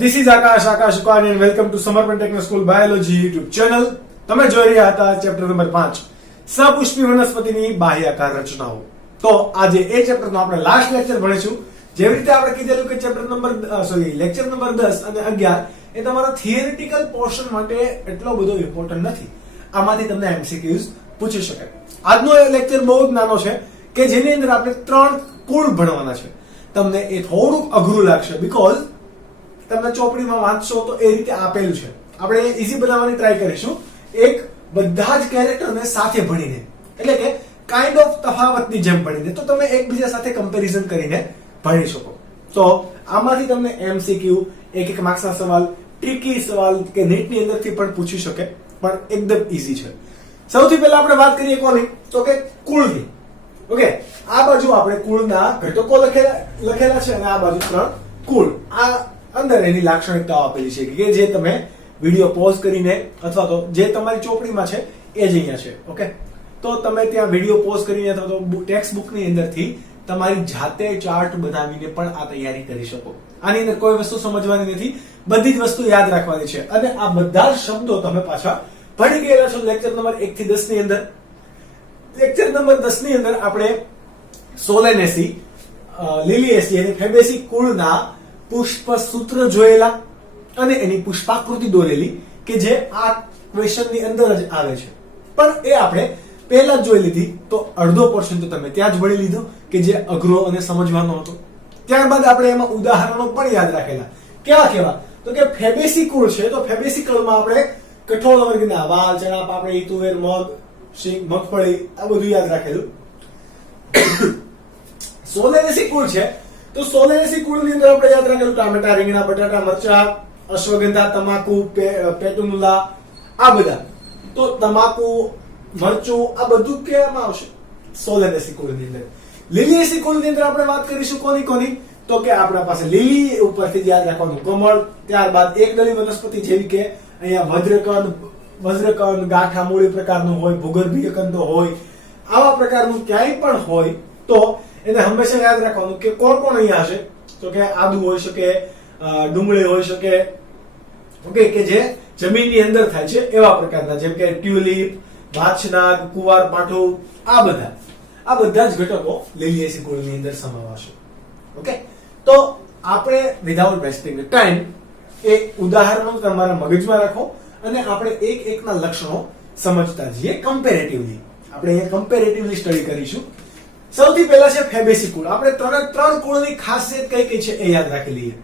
This is Akash Ukani and welcome to Samarpan Techno School Biology YouTube channel. તમે જોઈ રહ્યા હતા chapter number 5 સપુષ્પી વનસ્પતિની બાહ્યાકાર રચનાઓ. તો આજે એ ચેપ્ટરનો આપણે લાસ્ટ લેક્ચર ભણીશું. જેવી રીતે આપણે કીધેલું કે ચેપ્ટર નંબર લેક્ચર નંબર 10 અને 11 એ તમારા થિયરિટિકલ પોર્શન માટે એટલો બધો ઇમ્પોર્ટન્ટ નથી. આમાંથી તમને એમસીક્યુઝ પૂછી શકે. આજનો એ લેક્ચર બહુ જ નાનો છે કે જેની અંદર આપણે 3 કુળ ભણવાના છે. તમને એ થોડુંક અઘરું લાગશે બીકોઝ તમે ચોપડીમાં વાંચશો તો એ રીતે આપેલું છે. આપણે ઈઝી બનાવવાની ટ્રાય કરીશું. એક બધા જ કેરેક્ટરને સાથે ભણીને, એટલે કે કાઇન્ડ ઓફ તફાવતની જેમ ભણીને, તો તમે એકબીજા સાથે કમ્પેરિઝન કરીને ભણી શકો. તો આમાંથી તમને એમસીક્યુ, એક માર્ક્સના સવાલ, ટ્રિકી સવાલ કે નીટની અંદરથી પણ પૂછી શકે, પણ એકદમ ઈઝી છે. સૌથી પહેલા આપણે વાત કરીએ કોની, તો કે કુળની. ઓકે, આ બાજુ આપણે કુળના ઘટકો લખેલા છે અને આ બાજુ 3 કુળ. આ અંદર એની લાક્ષણિકતાઓ આપેલી છે કે જે તમે વિડીયો પોઝ કરીને અથવા તો જે તમારી ચોપડીમાં છે એ જ અહીંયા છે. ઓકે, તો તમે ત્યાં વિડીયો પોઝ કરીને અથવા તો ટેક્સ્ટ બુકની અંદરથી તમારી જાતે ચાર્ટ બનાવીને પણ આ તૈયારી કરી શકો. આની અંદર કોઈ વસ્તુ સમજવાની નથી, બધી જ વસ્તુ યાદ રાખવાની છે. અને આ બધા જ શબ્દો તમે પાછા ભણી ગયેલા છો લેક્ચર નંબર 1 થી 10 ની અંદર. લેક્ચર નંબર 10 ની અંદર આપણે સોલેનેસી, લિલિએસી અને ફેબેસી કુળના પુષ્પ સૂત્ર જોયેલા અને એની પુષ્પાકૃતિ દોરેલી કે જે આ ક્વેશ્ચનની અંદર જ આવે છે. પણ એ આપણે પહેલા જ જોઈ લીધી, તો અડધો પોર્શન તો તમે ત્યાં જ ભણી લીધો કે જે અઘરો અને સમજવાનો હતો. ત્યારબાદ આપણે એમાં ઉદાહરણો પણ યાદ રાખેલા. કેવા તો કે ફેબેસી કુળ છે, તો ફેબેસી કુળમાં આપણે કઠોળ વર્ગના વાલ, ચણા, પાપડી, તુવેર, મગ, શીંગ, મગફળી આ બધું યાદ રાખેલું. સોલેનેસી કુળ છે, તો સોલેનેસી કુળની અંદર આપણે યાદ રાખેલું ટામેટા, રીંગણા, બટાટા, મરચા, અશ્વગંધા, તમાકુ, પેટુનુલા આ બધા. તો તમાકુ, મરચું આ બધું કેવામાં આવશે સોલેનેસી કુળની અંદર. લિલિએસી કુળની અંદર આપણે વાત કરીશું કોની, તો કે આપણા પાસે લીલી ઉપરથી યાદ રાખવાનું કમળ, ત્યારબાદ એકદળી વનસ્પતિ જેવી કે અહીંયા વજ્રકંદ, ગાંઠા મૂળી પ્રકારનું હોય, ભૂગર્ભીય કંદો હોય, આવા પ્રકારનું ક્યાંય પણ હોય તો એને હંમેશા યાદ રાખવાનું કે કોણ અહીંયા હશે. તો કે આદુ હોઈ શકે, ડુંગળી હોઈ શકે, ઓકે, કે જે જમીનની અંદર થાય છે એવા પ્રકારના, જેમ કે ટ્યુલિપ, માછનાગ, કુવાર પાઠું, આ બધા જ ઘટકો લિલિએસી કુળની અંદર સમાવાશે. ઓકે, તો આપણે વિધાઉટ વેસ્ટિંગ ટાઈમ એ ઉદાહરણો તમારા મગજમાં રાખો અને આપણે એકના લક્ષણો સમજતા જઈએ કમ્પેરેટિવલી. આપણે એ કમ્પેરેટિવલી સ્ટડી કરીશું. સૌથી પહેલા છે ફેબેસી કુળ. આપણે ત્રણ કુળની ખાસિયત કઈ છે એ યાદ રાખી લઈએ.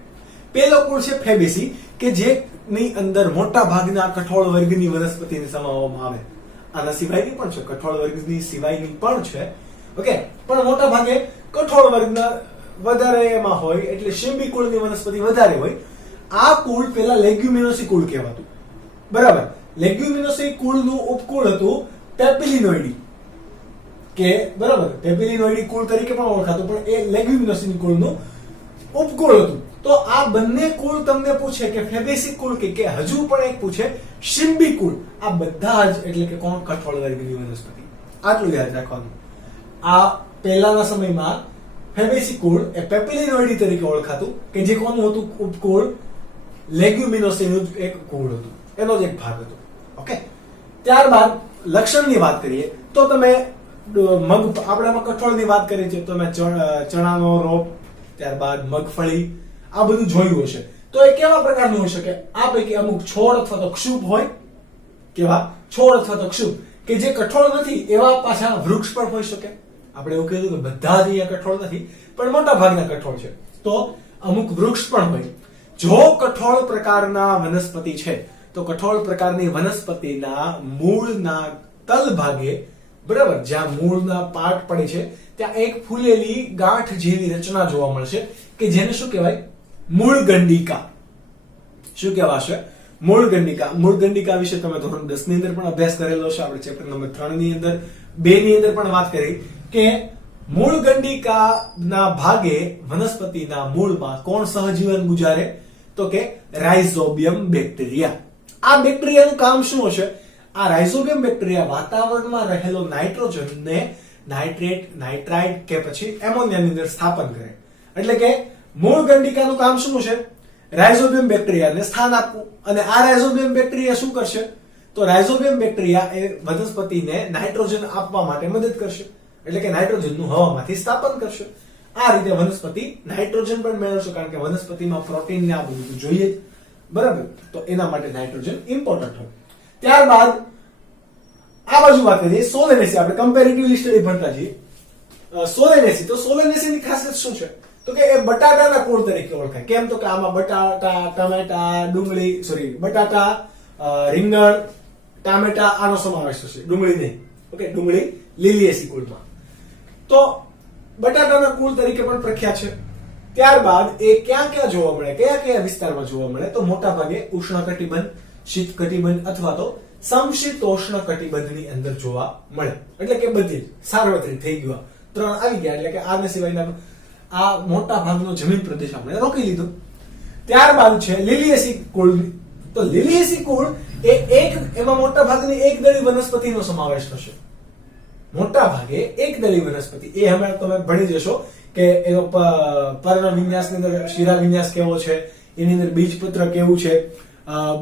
પહેલો કુળ છે ફેબેસી કે જેની અંદર મોટા ભાગના કઠોળ વર્ગની વનસ્પતિને સમાવવામાં આવે. આના સિવાયની પણ છે, કઠોળ વર્ગની સિવાયની પણ છે. ઓકે, પણ મોટા ભાગે કઠોળ વર્ગના વધારે એમાં હોય, એટલે શિંબી કુળની વનસ્પતિ વધારે હોય. આ કુળ પહેલા લેગ્યુમિનોસી કુળ કહેવાતું. બરાબર, લેગ્યુમિનોસી કુળનું ઉપકુળ હતું પેપિલિનોઇડી કે બરાબર, પેપિલિનોઇડી કુળ તરીકે પણ ઓળખાતું, પણ એ લેગ્યુમિનોસી કુળનું ઉપકુળ હતું. તો આ બંને કુળ તમને પૂછે કે ફેબેસી કુળ કે હજુ પણ એક પૂછે શિંબી કુળ. આ બધા જ એટલે કે કોણ કઠોળ વર્ગની વનસ્પતિ. આટલું યાદ રાખવાનું. આ પહેલાના સમયમાં ફેબેસી કુળ એ પેપિલિનોઇડી તરીકે ઓળખાતું કે જે કોનું હતું ઉપકુળ, લેગ્યુમિનોસીનું એક કુળ હતું, એનો જ એક ભાગ હતો. ઓકે, ત્યારબાદ લક્ષણની વાત કરીએ તો તમે આપણે કઠોળની વાત કરી છે, તમે ચણાનો રોપ, ત્યારબાદ મગફળી આ બધું જોયું હશે. તો એ કેવા પ્રકારનું હોઈ શકે? આ પૈકી અમુક છોડ અથવા તો ક્ષુપ હોય. કેવા છોડ અથવા તો ક્ષુપ કે જે કઠોળ નથી એવા પાછા વૃક્ષ પણ હોઈ શકે. આપણે એવું કીધું કે બધા જ અહીંયા કઠોળ નથી, પણ મોટા ભાગના કઠોળ છે, તો અમુક વૃક્ષ પણ હોય. જો કઠોળ પ્રકારના વનસ્પતિ છે તો કઠોળ પ્રકારની વનસ્પતિના મૂળના તલ ભાગે, બરાબર, જ્યાં મૂળના પાટ પડે છે ત્યાં એક ફૂલેલી ગાંઠ જેવી રચના જોવા મળશે કે જેને શું કહેવાય? મૂળગંડિકા. શું કહેવાશે? મૂળગંડિકા. મૂળગંડિકા વિશે તમે ધોરણ 10 ની અંદર પણ અભ્યાસ કરેલો છે. આપણે ચેપ્ટર નંબર 3 ની અંદર, 2 ની અંદર પણ વાત કરી કે મૂળગંડિકાના ભાગે વનસ્પતિના મૂળમાં કોણ સહજીવન ગુજારે? તો કે રાઇઝોબિયમ બેક્ટેરિયા. આ બેક્ટેરિયાનું કામ શું હશે? આ રાઇઝોબિયમ બેક્ટેરિયા વાતાવરણમાં રહેલો નાઇટ્રોજનને નાઇટ્રાઇટ કે પછી એમોનિયાની અંદર સ્થાપન કરે. એટલે કે મૂળ ગંડિકાનું કામ શું છે? રાઇઝોબિયમ બેક્ટેરિયાને સ્થાન આપવું. અને આ રાઇઝોબિયમ બેક્ટેરિયા શું કરશે? તો રાઇઝોબિયમ બેક્ટેરિયા એ વનસ્પતિને નાઇટ્રોજન આપવા માટે મદદ કરશે, એટલે કે નાઇટ્રોજનનું હવામાંથી સ્થાપન કરશે. આ રીતે વનસ્પતિ નાઇટ્રોજન પણ મેળવશે, કારણ કે વનસ્પતિમાં પ્રોટીન ને આ બધું જોઈએ જ, બરાબર? તો એના માટે નાઇટ્રોજન ઇમ્પોર્ટન્ટ હોય. ત્યારબાદ આ બાજુ વાત કરીએ સોલેનેસી. આપણે કમ્પેરેટિવલી સ્ટડી ભણતા છીએ. સોલેનેસી, તો સોલેનેસીની ખાસિયત શું છે? તો કે એ બટાટાના કુળ તરીકે ઓળખાય. કેમ? તો કે આમાં બટાટા, ટમેટા, ડુંગળી, બટાટા, રીંગણ, ટામેટા આનો સમાવેશ થશે, ડુંગળી નહીં. ઓકે, ડુંગળી લીલિએસી કુળમાં. તો બટાટાના કુળ તરીકે પણ પ્રખ્યાત છે. ત્યારબાદ એ ક્યાં ક્યાં જોવા મળે, કયા કયા વિસ્તારમાં જોવા મળે? તો મોટા ભાગે ઉષ્ણકટિબંધ, શીત કટિબંધ અથવા તો સમશીતોષ્ણ કટિબંધની અંદર જોવા મળે. એટલે કે બધી સાર્વત્રિક થઈ ગયું. 3 આવી ગયા, એટલે કે આને સિવાયના આ મોટા ભાગનો જમીન પ્રદેશ આપણે રોકી લીધો. ત્યારબાદ છે લીલિએસી કુળ. તો લીલિએસી કુળ એ એમાં મોટા ભાગની એકદળી વનસ્પતિનો સમાવેશ થશે. મોટા ભાગે એકદળી વનસ્પતિ. એ હમણાં તમે ભણી જશો કે એનો પર્ણ વિન્યાસની અંદર શિરા વિન્યાસ કેવો છે, એની અંદર બીજપત્ર કેવું છે,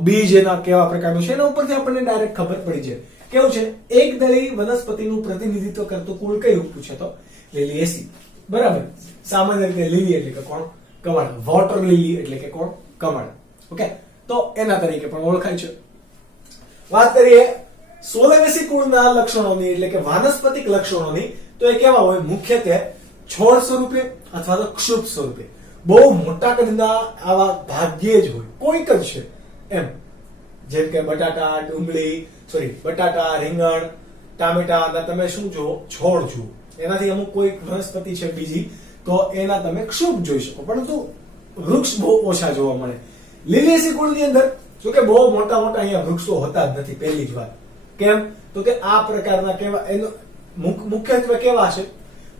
બીજ એના કેવા પ્રકારનું છે, એના ઉપરથી આપણને ડાયરેક્ટ ખબર પડી જાય. કેવું છે? એકદળી વનસ્પતિનું પ્રતિનિધિત્વ કરતું કુળ કયું પૂછે તો લીલિએસી. બરાબર? સામાન્ય રીતે લીલી એટલે કે કોણ? કમળ. વોટર લીલી એટલે કે કોણ? કમળ. ઓકે, તો એના તરીકે પણ ઓળખાય છે. વાત કરીએ સોલેનેસી કુળના લક્ષણોની, એટલે કે વાનસ્પતિક લક્ષણોની, તો એ કેવા હોય? મુખ્યત્વે છોડ સ્વરૂપે અથવા તો ક્ષુપ સ્વરૂપે. બહુ મોટા કદના આવા ભાગ્યે જ હોય, કોઈક જ છે એમ. જેમ કે બટાટા, ડુંગળી, બટાટા, રીંગણ, ટામેટા, તમે શું જુઓ? છોડ જુઓ. એનાથી અમુક કોઈ વનસ્પતિ છે બીજી, તો એના તમે ક્ષુપ જોઈ શકો, પરંતુ વૃક્ષ બહુ ઓછા જોવા મળે. લીલિએસી કુળની અંદર જો કે બહુ મોટા મોટા અહીંયા વૃક્ષો હોતા જ નથી. પહેલી જ વાત. કેમ? તો કે આ પ્રકારના કેવા, એનો મુખ્યત્વે કેવા છે?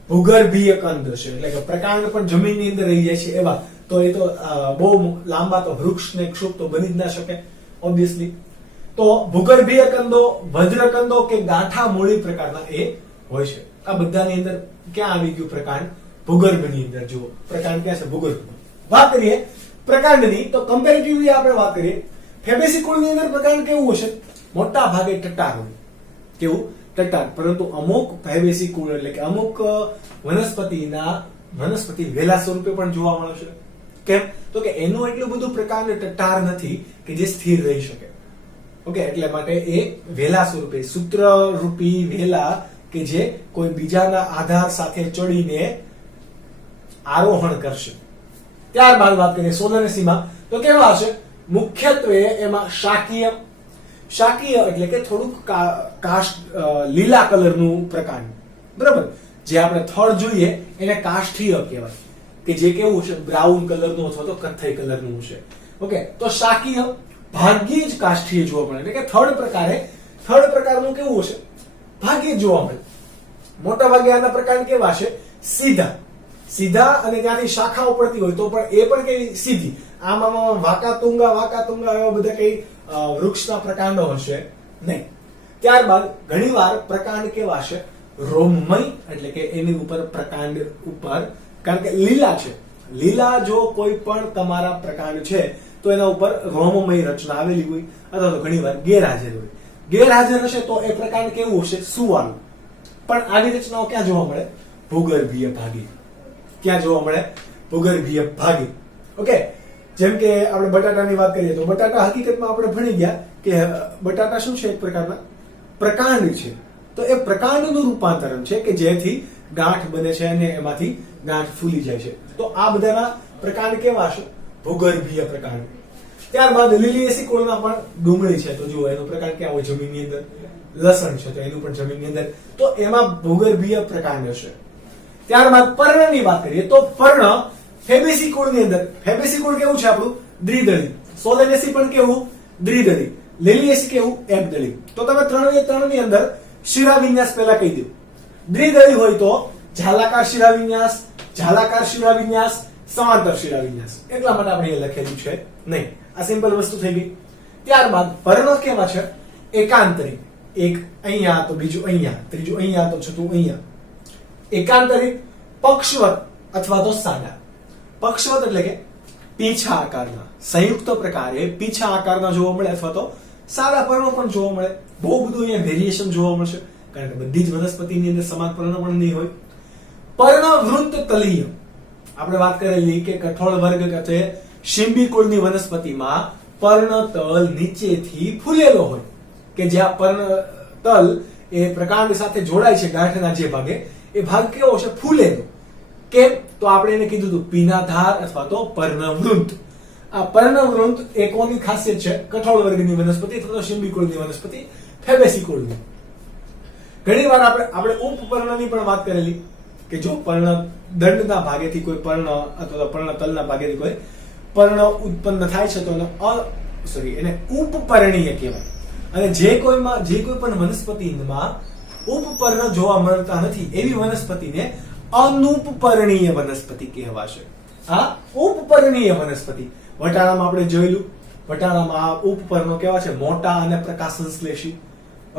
ભૂગર્ભીય કંદ છે, એટલે કે પ્રકાંડ પણ જમીનની અંદર રહી જાય છે એવા. તો એ તો બહુ લાંબા તો વૃક્ષ ને ક્ષુપ તો બની જ ના શકે ઓબ્વિયસલી. તો ભૂગર્ભીય કંદો, વજ્ર કંદો કે ગાંઠા મૂળી પ્રકારના એ હોય છે. આ બધાની અંદર ક્યાં આવી ગયું પ્રકાંડ? ભૂગર્ભની અંદર. જુઓ પ્રકાંડ ક્યાં છે? ભૂગર્ભમાં. વાત કરીએ પ્રકાંડની, તો કમ્પેરેટિવલી આપણે વાત કરીએ ફેબેસી કુળની અંદર પ્રકાંડ કેવું હશે? મોટા ભાગે ટટ્ટાર હોય. કેવું? ટટ્ટાર. પરંતુ અમુક ફેબેસી કુળ એટલે કે અમુક વનસ્પતિ વેલા સ્વરૂપે પણ જોવા મળે છે. કેમ? તો કે એનું એટલું બધું પ્રકાંડ ટટ્ટાર નથી કે જે સ્થિર રહી શકે. ઓકે, એટલે માટે એ વેલા સ્વરૂપે, સૂત્ર રૂપી વેલા કે જે કોઈ બીજાના આધાર સાથે ચડીને આરોહણ કરશે. ત્યારબાદ વાત કરીએ સોલેનેસીમાં, તો કેવા હશે? મુખ્યત્વે એમાં શાકીય એટલે કે થોડુંક લીલા કલરનું પ્રકાંડ. બરાબર? જે આપણે થડ જોઈએ એને કાષ્ઠીય કહેવાય, કે જે કેવું છે? બ્રાઉન કલરનું અથવા તો કથ્થઈ કલરનું છે. ઓકે, તો શાકીય ભાગ્યે જ કાષ્ઠીય જોવા મળે, એટલે કે થર્ડ પ્રકારનું કેવું હશે? ભાગ્યે જોવા મળે. મોટા ભાગે આના પ્રકાંડ કેવા છે? સીધા અને ત્યાંથી શાખાઓ પડતી હોય તો પણ એ પણ કઈ સીધી. આમાં વાકાતુંગા એવા બધા કઈ વૃક્ષના પ્રકાંડો હશે નહીં. ત્યારબાદ ઘણીવાર પ્રકાંડ કેવા છે? રોમમય, એટલે કે એની ઉપર પ્રકાંડ ઉપર, કારણ કે લીલા છે, લીલા જો કોઈ પણ તમારા પ્રકાંડ છે તો એના ઉપર રોમમય રચના આવેલી હોય, અથવા તો ઘણીવાર ગેરહાજર હોય. ગેરહાજર હશે તો એ પ્રકાંડ કેવું હશે? સુવાળું. પણ આવી રચનાઓ ક્યાં જોવા મળે? ભૂગર્ભીય ભાગે. ક્યાં જોવા મળે? ભૂગર્ભીય ભાગે. ઓકે, જેમ કે આપણે બટાટાની વાત કરીએ તો બટાટા હકીકતમાં આપણે ભણી ગયા કે બટાટા શું છે? એક પ્રકારના પ્રકાંડ છે. તો એ પ્રકાંડનું રૂપાંતરણ છે કે જેથી ગાંઠ બને છે અને એમાંથી ગાંઠ ફૂલી જાય છે. તો આ બધાના પ્રકાંડ કેવા છે? ભૂગર્ભીય પ્રકાંડ. ત્યારબાદ લીલિએસી કુળના પણ ડુંગળી છે, તો જુઓ એનું પ્રકાંડ ક્યાં હોય? જમીનની અંદર. લસણ છે તો એનું પણ જમીનની અંદર. તો એમાં ભૂગર્ભીય પ્રકાંડ હશે. ત્યારબાદ પર્ણની વાત કરીએ તો પર્ણ ફેબેસી કુળની અંદર, ફેબેસી કુળ કેવું છે આપણું? દ્વિદળી. સોલેનેસી પણ કેવું? દ્વિદળી. લીલિએસી કેવું? એકદળી. તો તમે ત્રણની અંદર શિરા વિન્યાસ પહેલા કહી દો. દ્વિદળી હોય તો ઝાલાકાર શિરા વિન્યાસ, સમાંતર શિરા વિન્યાસ. એટલા માટે આપણે અહીંયા લખેલું છે નહીં. આ સિમ્પલ વસ્તુ થઈ ગઈ. ત્યારબાદ પર્ણ કેવા છે? એકાંતરિક. એક અહીંયા તો બીજું અહીંયા, ત્રીજું અહીંયા તો છઠ્ઠું અહીંયા. એકાંતરિક, પક્ષવત અથવા તો સાદા. પક્ષવત એટલે કે પીછા આકારના સંયુક્ત પ્રકારે પીછા આકારના જોવા મળે અથવા તો સાદા પર્ણો પણ જોવા મળે. બહુ બધું અહીંયા વેરિએશન જોવા મળશે કારણ કે બધી જ વનસ્પતિની અંદર સમાન પર્ણ પણ નહીં હોય. પર્ણવૃંત તલીય આપણે વાત કરેલી કે કઠોળ વર્ગ કે શિંબી કુળની વનસ્પતિમાં પર્ણતલ નીચેથી ફૂલેલો હોય કે જ્યાં પર્ણતલ એ પ્રકાંડ સાથે જોડાય છે ગાંઠના જે ભાગે એ ભાગ કેવો છે? ફૂલેલો. કેમ? તો આપણે એને કીધું હતું પીનાધાર અથવા તો પર્ણવૃંત. આ પર્ણવૃંત એ કોની ખાસિયત છે? કઠોળ વર્ગની વનસ્પતિ અથવા તો શિંબી કુળની વનસ્પતિ, ફેબેસી કુળની. ઘણીવાર આપણે ઉપપર્ણની પણ વાત કરેલી કે જો પર્ણ દંડના ભાગેથી કોઈ પર્ણ અથવા તો પર્ણતલના ભાગેથી કોઈ પર્ણ ઉત્પન્ન થાય છે તો એને ઉપપર્ણીય કહેવાય. અને જે કોઈ પણ વનસ્પતિમાં ઉપપર્ણ જોવા મળતા નથી એવી વનસ્પતિને અનુપપર્ણીય વનસ્પતિ કહેવાશે. આ ઉપપર્ણીય વનસ્પતિ. વટાણામાં આપણે જોયેલું, વટાણામાં ઉપપર્ણો કેવા છે? મોટા અને પ્રકાશસંશ્લેષી.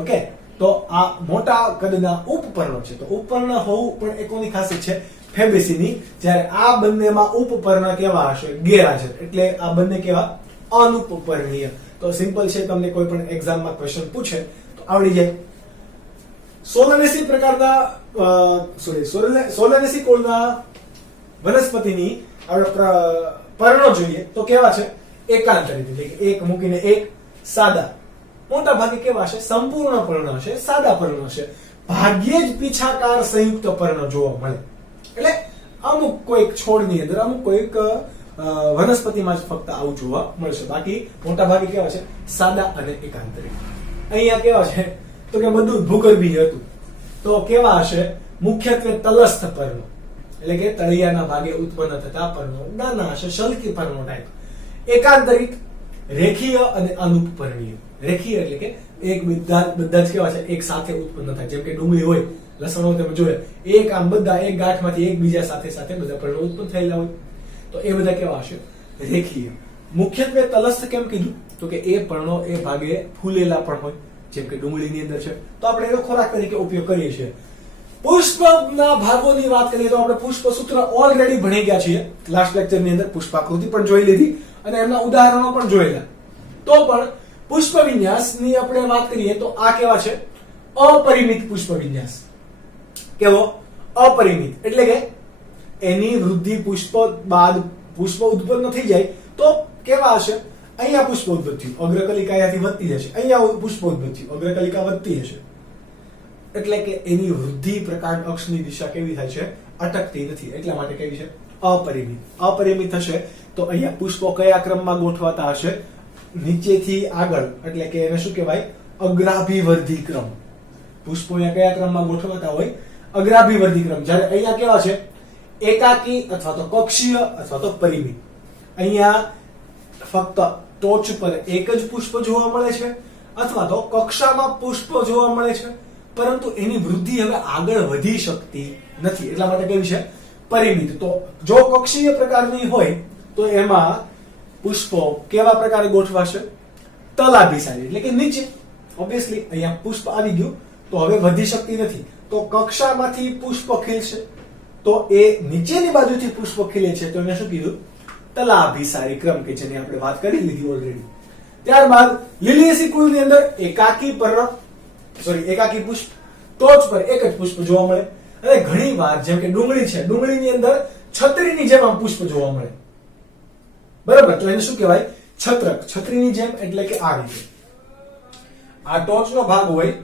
ઓકે, તો આ મોટા કદના ઉપપર્ણો છે. તો ઉપપર્ણ હોવું પણ એ કોની ખાસિયત છે? ફેબેસીની. જ્યારે આ બંનેમાં ઉપપર્ણ કેવા હશે? ગેરહાજર. એટલે આ બંને કેવા? અનુપપર્ણીય. તો સિમ્પલ છે, તમને કોઈ પણ એક્ઝામમાં ક્વેશ્ચન પૂછે તો આવડી જાય. સોલેનેસી પ્રકારના સોલેનેસી કુળના વનસ્પતિની આપણે પર્ણો જોઈએ તો કેવા છે? એકાંતરિત, એટલે કે એક મૂકીને એક. સાદા. મોટા ભાગે કેવા છે? સંપૂર્ણ પર્ણ હશે, સાદા પર્ણ હશે. ભાગ્યે જ પીછાકાર સંયુક્ત પર્ણ જોવા મળે. એટલે અમુક કોઈક છોડની અંદર, અમુક કોઈક વનસ્પતિમાં જ ફક્ત આવું જોવા મળશે. બાકી મોટા ભાગે કેવા છે? સાદા અને એકાંતરિત. અહીંયા કેવા છે? તો કે બધું ભૂગર્ભી હતું. તો કેવા હશે? મુખ્યત્વે તલસ્થ પર્ણો, એટલે કે તળિયાના ભાગે ઉત્પન્ન થતા પર્ણો નાના હશે, શલ્કી પર્ણો ટાઈપ. એકાંતરિત, રેખીય અને અનુપપર્ણીય. રેખીય એટલે કે એક બધા જ કેવા છે? એક સાથે ઉત્પન્ન થાય. જેમ કે ડુંગળી હોય, લસણો તમે જોયા, એક આમ બધા એક ગાંઠમાંથી એકબીજા સાથે બધા પર્ણો ઉત્પન્ન થયેલા હોય. તો એ બધા કેવા હશે? રેખીય. મુખ્યત્વે તલસ્થ કેમ કીધું? તો કે એ પર્ણો એ ભાગે ફૂલેલા પણ હોય, જેમ કે ડુંગળીની અંદર છે. તો આપણે એનો ખોરાક તરીકે ઉપયોગ કરીએ છીએ. પુષ્પના ભાગોની વાત કરીએ તો આપણે પુષ્પ સૂત્ર ઓલરેડી ભણી ગયા છીએ. લાસ્ટ લેક્ચરની અંદર પુષ્પાકૃતિ પણ જોઈ લીધી અને એમના ઉદાહરણો પણ જોયેલા. તો પણ પુષ્પ વિન્યાસની આપણે વાત કરીએ તો આ કેવા છે? અપરિમિત પુષ્પ વિન્યાસ. કેવો? અપરિમિત. એટલે કે એની વૃદ્ધિ પુષ્પ બાદ પુષ્પ ઉત્પન્ન થઈ જાય તો કેવા હશે? અહીંયા પુષ્પ ઉદ્ભવ થયું, અગ્રકલિકા અહીંયાથી વધતી જશે. અહીંયા પુષ્પ ઉદ્ભવ થયું, અગ્રકલિકા વધતી હશે. એટલે કે એની વૃદ્ધિ પ્રકાંડ અક્ષની દિશા કેવી થાય છે? અટકતી નથી. એટલા માટે કેવી છે? અપરિમિત. અપરિમિત હશે તો અહીંયા પુષ્પો કયા ક્રમમાં ગોઠવાતા હશે? નીચેથી આગળ, એટલે કે એને શું કહેવાય? અગ્રાભિવર્ધી ક્રમ. પુષ્પો અહીંયા કયા ક્રમમાં ગોઠવાતા હોય? અગ્રાભિવર્ધી ક્રમ. જ્યારે અહીંયા કેવા છે? એકાકી અથવા તો કક્ષીય અથવા તો પરિમિત. અહીંયા ફક્ત ટોચ પર એક જ પુષ્પ જોવા મળે છે અથવા તો કક્ષામાં પુષ્પ જોવા મળે છે, પરંતુ એની વૃદ્ધિ હવે આગળ વધી શકતી નથી. એટલા માટે કેવી છે? પરિમિત. તો જો કક્ષીય પ્રકારની હોય તો એમાં પુષ્પો કેવા પ્રકારે ગોઠવાશે? તલાભિસારી, એટલે કે નીચે. ઓબ્વિયસલી અહીંયા પુષ્પ આવી ગયું તો હવે વધી શકતી નથી. તો કક્ષામાંથી પુષ્પ ખીલશે તો એ નીચેની બાજુથી પુષ્પ ખીલે છે તો એને શું કીધું? તલાભિસારી ક્રમ, કે જેની આપણે વાત કરી લીધી ઓલરેડી. ત્યારબાદ લિલિએસી કુળની અંદર એકાકી પુષ્પ, ટોચ પર એક જ પુષ્પ જોવા મળે. અને ઘણી વાર જેમ કે ડુંગળી છે, ડુંગળીની અંદર છત્રીની જેમ આમ પુષ્પ જોવા મળે. બરાબર? તો એને શું કહેવાય? છત્રક. છત્રીની જેમ એટલે કે આ રીતે આ ટોચનો ભાગ હોય,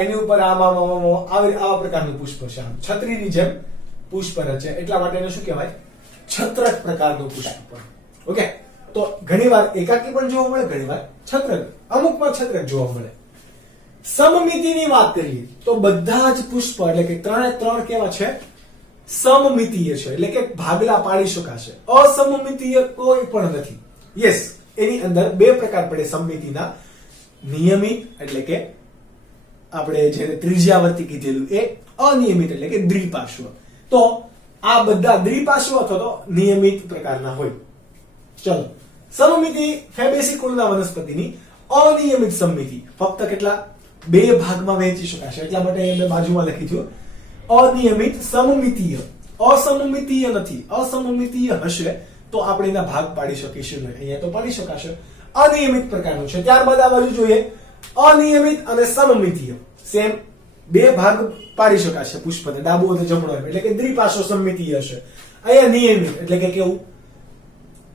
એની ઉપર આવા પ્રકારનું પુષ્પ છે. આમ છત્રીની જેમ પુષ્પ રચે, એટલા માટે એને શું કહેવાય? છત્રક પ્રકારનું પુષ્પ. ઓકે, તો ઘણીવાર એકાકી પણ જોવા મળે, ઘણીવાર છત્રક, અમુકમાં છત્રક જોવા મળે. સમમિતિની વાત કરીએ તો બધા જ પુષ્પ એટલે કે ત્રણ કેવા છે? સમમિતીય છે, એટલે કે ભાગલા પાડી શકાશે. અસમમિતીય કોઈ પણ નથી. યસ, એની અંદર બે પ્રકાર પડે સમમિતિના. નિયમિત એટલે કે આપણે જેને ત્રિજ્યાવર્તી કીધેલું એ, અનિયમિત એટલે કે દ્વિપાર્શ્વ. તો આ બધા દ્વિપાર્શ્વ અથવા તો નિયમિત પ્રકારના હોય. ચલો, સમમિતિ ફેબેસી કુળના વનસ્પતિની અનિયમિત સમમિતિ ફક્ત કેટલા? બે ભાગમાં વહેંચી શકાશે. એટલા માટે અહીંયા બાજુમાં લખી છે અનિયમિત સમમિતીય. અસમમિતીય નથી. અસમમિતીય હશે તો આપણે એના ભાગ પાડી શકીશું નહીં. અહીંયા તો પાડી શકાશે. અનિયમિત પ્રકારનું છે. ત્યારબાદ આ બાજુ જોઈએ અનિયમિત અને સમમિતીય. સેમ બે ભાગ પાડી શકાશે પુષ્પને, ડાબો અને જમણો, એટલે કે દ્વિપાર્શ્વ સમમિતીય હશે. અહીંયા નિયમિત એટલે કે કેવું,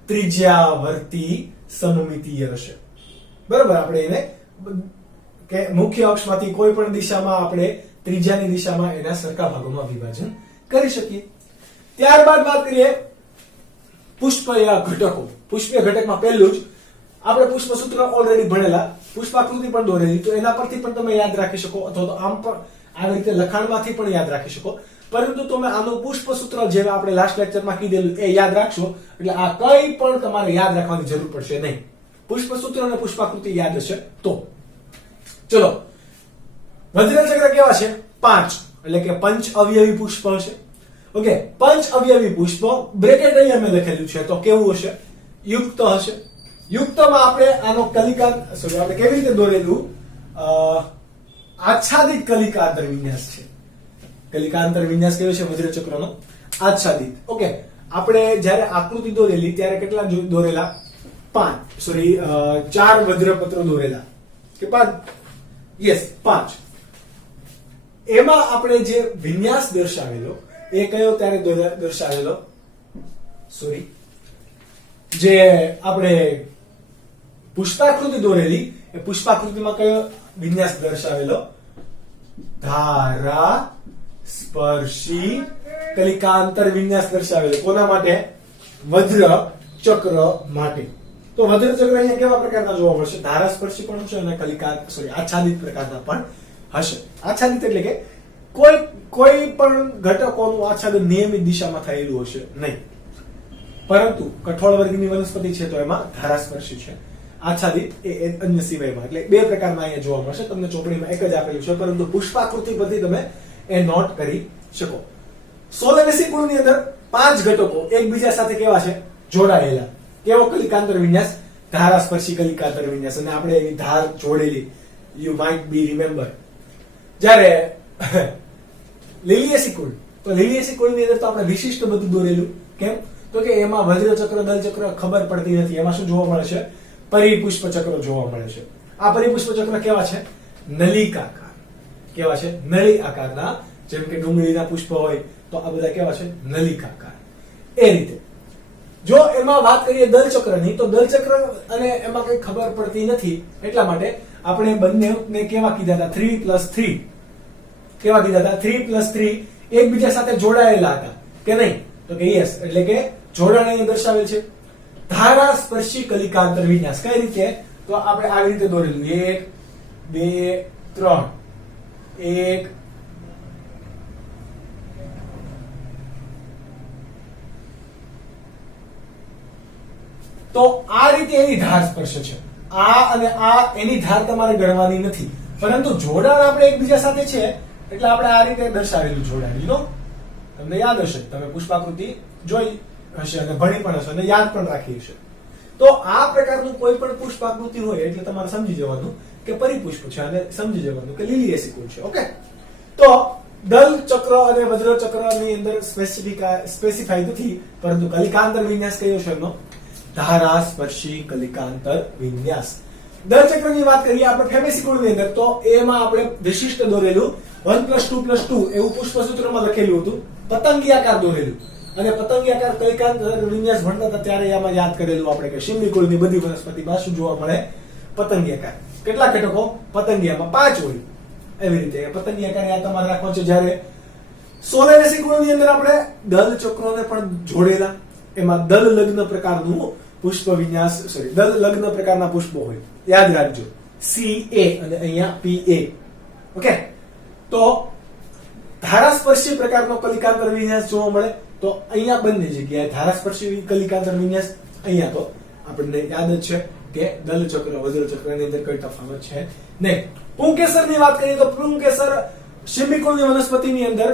ત્રિજ્યાવર્તી સમમિતીય હશે. બરાબર, આપણે એને કે મુખ્ય અક્ષમાંથી કોઈ પણ દિશામાં આપણે ત્રિજ્યાની દિશામાં એના સરખા ભાગોમાં વિભાજન કરી શકીએ. ત્યારબાદ વાત કરીએ પુષ્પીય ઘટકો. પુષ્પીય ઘટકમાં પહેલું જ આપણે પુષ્પ સૂત્ર ઓલરેડી ભણેલા, પુષ્પાકૃતિ પણ દોરેલી, તો એના પરથી પણ તમે યાદ રાખી શકો, અથવા તો આમ પણ આવી રીતે લખાણમાંથી પણ યાદ રાખી શકો. પરંતુ તમે આનું પુષ્પ સૂત્ર જે આપણે લાસ્ટ લેક્ચરમાં કીધેલું એ યાદ રાખશો એટલે આ કંઈ પણ તમારે યાદ રાખવાની જરૂર પડશે નહીં. પુષ્પ સૂત્ર અને પુષ્પાકૃતિ યાદ હશે તો. ચલો, વજ્રચક્ર કેવા છે? 5, એટલે કે પંચ અવયવી પુષ્પ હશે. ઓકે, પંચ અવયવી પુષ્પ બ્રેકેટ અહીંયા મેં લખેલું છે, તો કેવું હશે? યુક્ત હશે. યુક્તમાં આપણે આનો કલિકા આપણે કેવી રીતે દોરેલું, આચ્છાદિત કલિકાંતર વિન્યાસ છે. કલિકાંતર વિન્યાસ કેવો છે વજ્રચક્રનો? આચ્છાદિત. ઓકે, આપણે જ્યારે આકૃતિ દોરેલી ત્યારે કેટલા દોરેલા? 4 વજ્રપત્રો દોરેલા કે 5? યસ, 5. એમાં આપણે જે વિન્યાસ દર્શાવેલો એ કયો ત્યારે દર્શાવેલો? જે આપણે પુષ્પાકૃતિ દોરેલી એ પુષ્પાકૃતિમાં કયો વિન્યાસ દર્શાવેલો? ધારા સ્પર્શી કલિકાંતર વિન્યાસ દર્શાવેલો. કોના માટે? વજ્ર ચક્ર માટે. તો વજ્ર ચક્ર અહીંયા કેવા પ્રકારના જોવા મળશે? ધારા સ્પર્શી પણ હશે અને આચ્છાદિત પ્રકારના પણ હશે. આચ્છાદિત એટલે કે કોઈ પણ ઘટકોનું આચ્છાદન નિયમિત દિશામાં થયેલું હશે નહીં, પરંતુ કઠોળ વર્ગની વનસ્પતિ છે તો એમાં ધારાસ્પર્શી છે. આચ્છાદિત એ અન્ય સિવાયમાં, એટલે બે પ્રકારના અહીંયા જોવા મળશે. તમને ચોપડીમાં એક જ આપેલું છે, પરંતુ પુષ્પાકૃતિ પરથી તમે એ નોટ કરી શકો. સોલેનેસી કુળની અંદર 5 ઘટકો એકબીજા સાથે કેવા છે? જોડાયેલા. કેવો કલિકાંતર વિન્યાસ? ધારાસ્પર્શી કલિકાંતર વિન્યાસ. અને આપણે એની ધાર જોડેલી, યુ માઇટ બી રિમેમ્બર. જ્યારે લીલિયેસી કુળ, તો લીલિયેસી કુળની અંદર તો આપણે વિશિષ્ટ બધું દોરેલું. કેમ? તો કે એમાં વજ્રચક્ર દલચક્ર ખબર પડતી નથી. એમાં શું જોવા મળે છે? પરિપુષ્પ ચક્ર જોવા મળે છે. આ પરિપુષ્પ ચક્ર કેવા છે? નલિકાકાર. કેવા છે? નળી આકારના. જેમ કે ડુંગળીના પુષ્પ હોય તો આ બધા કેવા છે? નલિકાકાર. એ રીતે જો એમાં વાત કરીએ દલચક્રની, તો દલચક્ર અને એમાં કઈ ખબર પડતી નથી, એટલા માટે આપણે બંનેને કેવા કીધા હતા? 3+3. કેવા કીધા હતા? 3+3 એકબીજા સાથે જોડાયેલા હતા કે નહીં? તો કે યસ, એટલે કે જોડાણ અહીંયા દર્શાવેલ છે. ધારા સ્પર્શી કલિકાંતર વિન્યાસ કઈ રીતે? તો આપણે આવી રીતે દોરેલું 1 2 3 1 તો આ રીતે એની ધાર સ્પર્શ છે. આ અને આ એની ધાર તમારે ગણવાની નથી, પરંતુ જોડાણ આપણે એકબીજા સાથે છે એટલે આપણે આ રીતે દર્શાવેલું જોડાણ. તમને યાદ હશે, તમે પુષ્પાકૃતિ જોઈ હશે અને ભણી પણ હશે અને યાદ પણ રાખી હશે. તો આ પ્રકારનું કોઈ પણ પુષ્પાકૃતિ હોય એટલે તમારે સમજી જવાનું કે પરિપુષ્પ છે અને સમજી જવાનું કે લીલિયેસી કુળ છે. ઓકે, તો દલ ચક્ર અને વજ્ર ચક્રની અંદર સ્પેસિફાઈ નથી, પરંતુ કલિકાંતર વિન્યાસ કયો છે એનો? ધારા સ્પર્શી કલિકાંતર વિન્યાસ. દલ ચક્રની વાત કરીએ આપણે ફેબેસી કુળની અંદર, તો એમાં આપણે વિશિષ્ટ દોરેલું 1+2+2 એવું પુષ્પ સૂત્રમાં લખેલું હતું. પતંગિયાકાર દોરેલું, અને પતંગિયાકાર કલિકાંતર વિન્યાસ ભણતા હતા ત્યારે એમાં યાદ કરેલું આપણે કે શિમલી કુળની બધી વનસ્પતિમાં શું જોવા મળે? પતંગિયાકાર. કેટલા ઘટકો? પતંગિયામાં 5 હોય. એવી રીતે પતંગિયાકાર યાદ તમારે રાખવાનું છે. જ્યારે સોલેનેસી કુળની અંદર આપણે દલ ચક્રોને પણ જોડેલા, એમાં દલ લગ્ન પ્રકારનું પુષ્પ વિન્યાસ, દલ લગ્ન પ્રકારના પુષ્પો હોય. યાદ રાખજો, CA અને અહીંયા PA. ઓકે, તો ધારાસ્પર્શી પ્રકારનો કલિકાંતર વિન્યાસ જોવા મળે. તો અહીંયા બંને જગ્યાએ ધારાસ્પર્શી કલિકાંતર વિન્યાસ. અહીંયા તો આપણને યાદ જ છે કે દલ ચક્ર વજ્ર ચક્રની અંદર કઈ તફાવત છે નહીં. પુંકેસરની વાત કરીએ તો પુંકેસર શિમલી કુળની વનસ્પતિની અંદર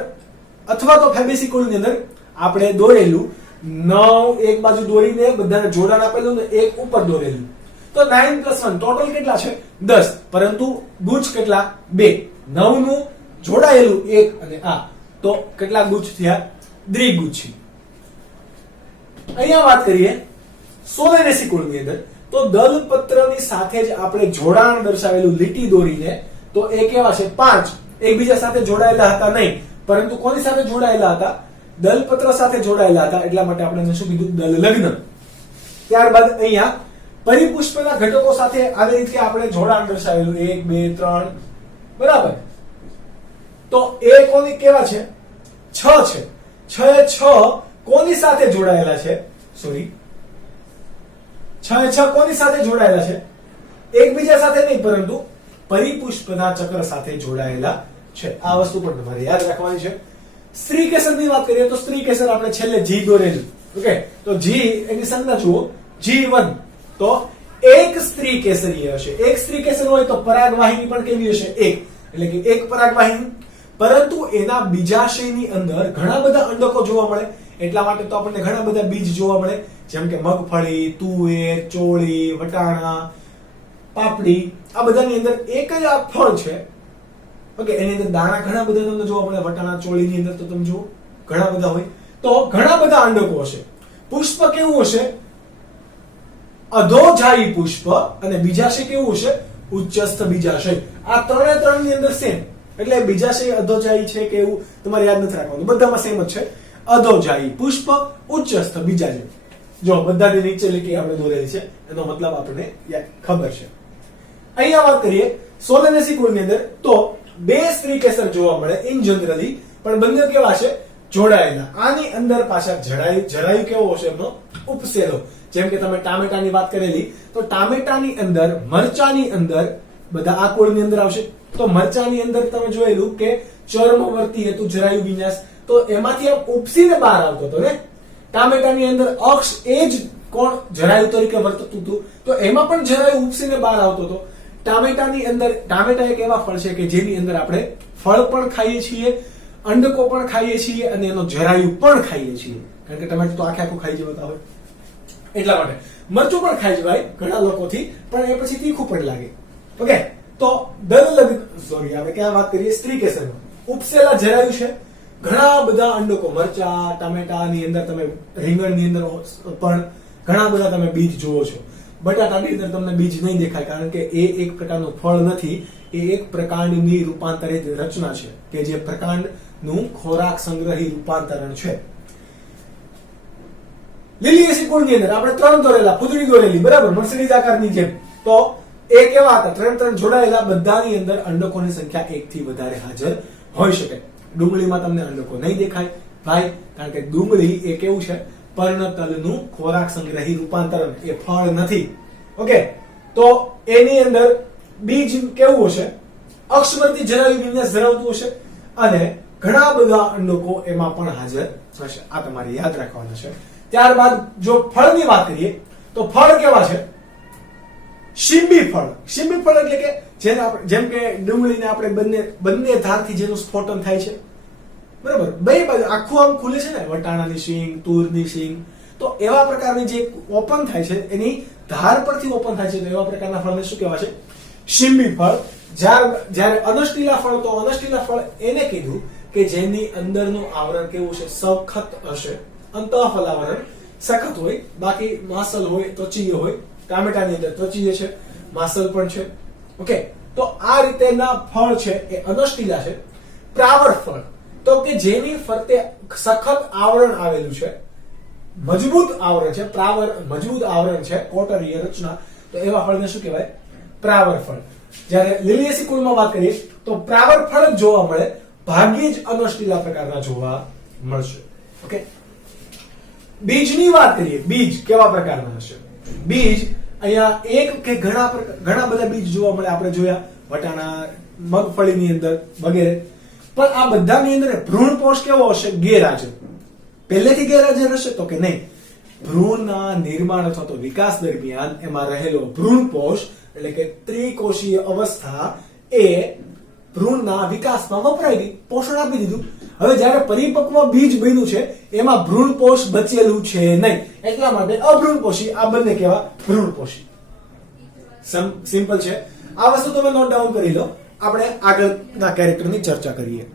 અથવા તો ફેબેસી કુળની અંદર આપણે દોરેલું 9 એક બાજુ દોરીને બધાને જોડાણ આપેલું ને એક ઉપર દોરેલું. તો 9+1 ટોટલ કેટલા છે? 10, પરંતુ ગુચ્છ કેટલા? 2. 9 નું જોડાયેલું 1 અને આ, તો કેટલા ગુચ્છ થયા? દ્વિગુચ્છી. અહીંયા વાત કરીએ સોલેનેસી કુળની અંદર, તો દલપત્રની સાથે જ આપણે જોડાણ દર્શાવેલું લીટી દોરીને, તો એ કેવા છે 5 એકબીજા સાથે જોડાયેલા હતા નહીં, પરંતુ કોની સાથે જોડાયેલા હતા? દલપત્ર સાથે જોડાયેલા હતા, એટલા માટે આપણે શું કીધું? દલ લગ્ન. ત્યારબાદ અહીંયા પરિપુષ્પના ઘટકો સાથે આવી રીતે આપણે જોડાણ દર્શાવેલું 1 2 3 બરાબર. તો એ કોની કેવા છે? 6 છે. 6 કોની સાથે જોડાયેલા છે? સોરી, 6 કોની સાથે જોડાયેલા છે? એકબીજા સાથે નહીં, પરંતુ પરિપુષ્પના ચક્ર સાથે જોડાયેલા છે. આ વસ્તુ પણ તમારે યાદ રાખવાની છે. સ્ત્રી કેસરની વાત કરીએ તો સ્ત્રી કેસર આપણે છેલ્લે જી દોરેલું. ઓકે, તો જી એની સંજ્ઞા જુઓ, G1. તો એક સ્ત્રી કેસરી હશે. એક સ્ત્રી કેસર હોય તો પરાગવાહિની પણ કેવી હશે? એક, એટલે કે એક પરાગવાહિની. પરંતુ એના બીજાશયની અંદર ઘણા બધા અંડકો જોવા મળે, એટલા માટે તો આપણને ઘણા બધા બીજ જોવા મળે, જેમ કે મગફળી, તુવેર, ચોળી, વટાણા, પાપડી. આ બધાની અંદર એક જ આ ફળ છે. ઓકે, એની અંદર દાણા ઘણા બધા તમને જોવા મળે. વટાણા, ચોળીની અંદર તો તમે જુઓ ઘણા બધા હોય, તો ઘણા બધા અંડકો હશે. પુષ્પ કેવું હશે? અધોજાયી પુષ્પ. અને બીજાશય કેવું હશે? ઉચ્ચસ્થ બીજાશય. આ ત્રણે ત્રણ ની અંદર સેમ, એટલે બીજાશય અધોજાયી છે કે એવું તમારે યાદ નથી રાખવાનું, બધામાં સેમ જ છે. અધોજાયી પુષ્પ, ઉચ્ચસ્થ બીજાશય. જો બધાની નીચે લીટી આપણે દોરેલી છે, એનો મતલબ આપણને ખબર છે. અહીંયા વાત કરીએ સોલેનેસી કુળની અંદર, તો 2 સ્ત્રી કેસર જોવા મળે ઇન જનરલી, પણ બંને કેવા છે? જોડાયેલા. આની અંદર પાછા જરાયુ કેવો હશે? એમનો ઉપસેલો. જેમ કે તમે ટામેટાની વાત કરેલી, તો ટામેટાની અંદર, મરચાની અંદર, બધા આ કુળની અંદર આવશે. તો મરચાની અંદર તમે જોયેલું કે ચર્મવર્તી હતું જરાયુ વિન્યાસ, તો એમાંથી આમ ઉપસીને બહાર આવતો હતો ને. ટામેટાની અંદર અક્ષ એ જ કોણ જરાયુ તરીકે વર્તતું હતું, તો એમાં પણ જરાયુ ઉપસીને બહાર આવતો હતો. ટામેટાની અંદર, ટામેટા એક એવા ફળ છે કે જેની અંદર આપણે ફળ પણ ખાઈએ છીએ, અંડકો પણ ખાઈએ છીએ, અને એનો જરાયુ પણ ખાઈએ છીએ. કારણ કે ટમેટું તો આખે આખું ખાઈ જવાતા હોય, એટલા માટે. મરચું પણ ખાઈ જવાય ઘણા લોકોથી, પણ એ પછી તીખું પણ લાગે. ઓકે, તો સોરી આપણે ક્યાં વાત કરીએ? સ્ત્રી કેસરમાં ઉપસેલા જરાયુ છે. ઘણા બધા અંડકો, મરચા, ટામેટાની અંદર, તમે રીંગણની અંદર પણ ઘણા બધા તમે બીજ જુઓ છો. બટાટાની અંદર તમને બીજ નહીં દેખાય, કારણ કે એ એક પ્રકારનું ફળ નથી, એ એક પ્રકારની રૂપાંતરિત રચના છે કે જે પ્રકાંડનું ખોરાક સંગ્રહી રૂપાંતરણ છે. લીલિએસી કુળની અંદર આપણે 3 દોરેલા, ફૂદડી દોરેલી, બરાબર, મર્સિડીઝ આકારની જેમ. તો એ કેવા હતા? 3 જોડાયેલા. બધાની અંદર અંડકોની સંખ્યા 1 થી વધારે હાજર હોઈ શકે. ડુંગળીમાં તમને અંડકો નહીં દેખાય ભાઈ, કારણ કે ડુંગળી એ કેવું છે? પર્ણતલનું ખોરાક સંગ્રહી રૂપાંતરણ, એ ફળ નથી. ઓકે, તો એની અંદર બીજ કેવું હશે? અક્ષવર્તી જરાયુ વિન્યાસ ધરાવતું હશે, અને ઘણા બધા અંડકો એમાં પણ હાજર હશે. આ તમારે યાદ રાખવાના છે. ત્યારબાદ જો ફળની વાત કરીએ, તો ફળ કેવા છે? શિંબી ફળ. શિંબી ફળ એટલે કે જેમ કે ડુંગળીને આપણે બંને ધારથી જેનું સ્ફોટન થાય છે, બરાબર, બે બાજુ આખું આમ ખુલે છે ને, વટાણાની શીંગ, તુરની શીંગ, તો એવા પ્રકારની જે ઓપન થાય છે, એની ધાર પરથી ઓપન થાય છે, તો એવા પ્રકારના ફળને શું કહેવાય છે? શિંબી ફળ. જ્યારે અનષ્ટીલા ફળ, તો અનષ્ટીલા ફળ એને કીધું કે જેની અંદરનું આવરણ કેવું છે? સખત હશે. અંતઃફલ આવરણ સખત હોય, બાકી માસલ હોય, ત્વચીય હોય. ટામેટાની અંદર ત્વચીય છે, માસલ પણ છે. ઓકે, તો આ રીતેના ફળ છે એ અનષ્ટીલા છે. પ્રાવર ફળ, તો કે જેની ફરતે સખત આવરણ આવેલું છે, મજબૂત આવરણ છે. પ્રાવર મજબૂત આવરણ છે, કોટરીય રચના, તો એવા ફળને શું કહેવાય? પ્રાવર ફળ. જ્યારે લીલિએસી કુળમાં વાત કરીએ તો પ્રાવર ફળ જ જોવા મળે, ભાગ્યે જ અનષ્ટીલા પ્રકારના જોવા મળશે. ઓકે, બીજની વાત કરીએ. બીજ કેવા પ્રકારના હશે? બીજ અહીંયા એક કે ઘણા બધા બીજ જોવા મળે. આપણે જોયા વટાણા, મગફળીની અંદર વગેરે. પણ આ બધાની અંદર ભ્રૂણપોષ કેવો હશે? ગેરહાજર. પહેલેથી ગેરહાજર હશે તો કે નહીં? ભ્રૂણના નિર્માણ અથવા તો વિકાસ દરમિયાન એમાં રહેલો ભ્રૂણપોષ એટલે કે ત્રિકોષીય અવસ્થા એ ભ્રૂણના વિકાસમાં વપરાઈ ગઈ, પોષણ આપી દીધું. હવે જ્યારે પરિપક્વ બીજ બન્યું છે એમાં ભ્રૂણપોષ બચેલું છે નહીં, એટલા માટે અભ્રૂણપોષી. આ બંને કેવા? ભ્રૂણપોષી. સિમ્પલ છે. આ વસ્તુ તમે નોટ ડાઉન કરી લો, આપણે આગળના કેરેક્ટરની ચર્ચા કરીએ.